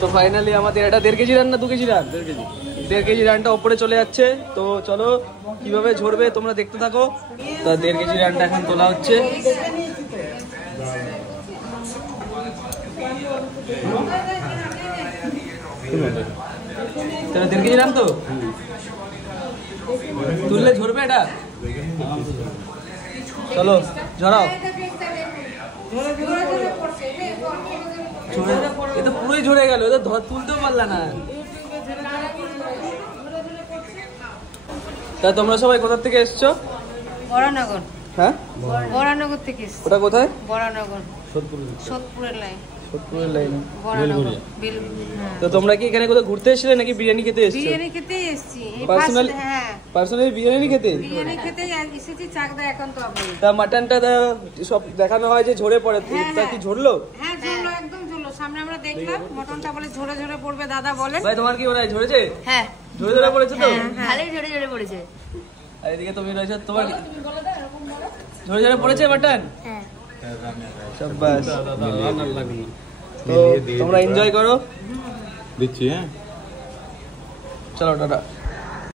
তো ফাইনালি আমাদের এটা 1.5 কেজি রান না 2 কেজি রান? 1.5 কেজি রানটা ওপরে চলে যাচ্ছে। তো চলো কিভাবে ঝরবে তোমরা দেখতে থাকো। তো 1.5 কেজি রানটা এখন তোলা হচ্ছে। এটা 1.5 কেজি রান তো তুললে ঝরবে এটা। চলো ঝরাও। এ তো পুরোই ঝরে গেল, এ তো তুলতেও পারলা না। তা তোমরা সবাই কোথা থেকে এসছো? বরানগর। হ্যাঁ বরানগর থেকে এসেছি। ওটা কোথায়? বরানগর, সোদপুরের লাইন। সোদপুরের লাইন। বরানগর। তো তোমরা কি এখানে কোথাও ঘুরতে এসেছিলে নাকি বিরিয়ানি খেতে এসেছো? বিরিয়ানি খেতে এসেছি। পার্সোনালি বিরিয়ানি খেতে? বিরিয়ানি খেতে এসেছি চাকদা এখন তো আপনি। তা মাটনটা সব দেখানো হয় যে ঝরে পড়ে, তা কি ঝরলো? হ্যাঁ ঝরলো, একদম ঝরলো। সামনে আমরা দেখলাম মটনটা বলে ঝরে ঝরে পড়বে, দাদা বলে। ভাই তোমার কি মনে হয় ঝরেছে? হ্যাঁ ঝরে ঝরে পড়েছে তো? ভালোই ঝরে ঝরে পড়েছে। আর এদিকে তুমি রয়েছো, তোমার ঝরে ঝরে পড়েছে মাটন? হ্যাঁ শাবাশ। তো তোমরা এনজয় করো। দিচ্ছি। হ্যাঁ চলো টাটা।